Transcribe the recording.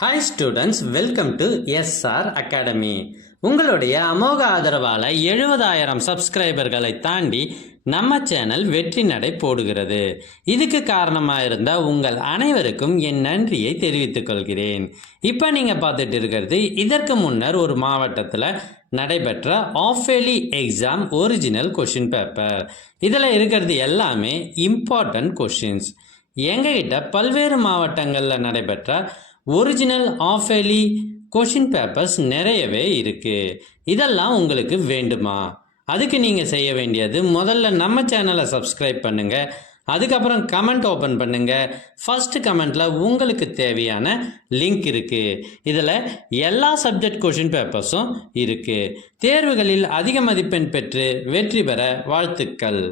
Hi students, welcome to SR academy. உங்களுடைய அமோக ஆதரவால் 70,000 சப்ஸ்கிரைபர்களை தாண்டி நம்ம சேனல் வெற்றி நடை போடுகிறது. இதுக்கு காரணமாக இருந்த உங்கள் அனைவருக்கும் என் நன்றியை தெரிவித்துக் கொள்கிறேன். இப்போ நீங்கள் பார்த்துட்டு இருக்கிறது இதற்கு முன்னர் ஒரு மாவட்டத்தில் நடைபெற்ற half yearly exam original question paper. இதில் இருக்கிறது எல்லாமே இம்பார்ட்டன்ட் கொஷின்ஸ். எங்ககிட்ட பல்வேறு மாவட்டங்களில் நடைபெற்ற ஒரிஜினல் ஆஃபேலி கொஷின் பேப்பர்ஸ் நிறையவே இருக்குது. இதெல்லாம் உங்களுக்கு வேண்டுமா? அதுக்கு நீங்கள் செய்ய வேண்டியது முதல்ல நம்ம சேனலை சப்ஸ்கிரைப் பண்ணுங்கள். அதுக்கப்புறம் கமெண்ட் ஓப்பன் பண்ணுங்கள். ஃபர்ஸ்ட் கமெண்ட்டில் உங்களுக்கு தேவையான லிங்க் இருக்குது. இதில் எல்லா சப்ஜெக்ட் கொஷின் பேப்பர்ஸும் இருக்குது. தேர்வுகளில் அதிக மதிப்பெண் பெற்று வெற்றி பெற வாழ்த்துக்கள்.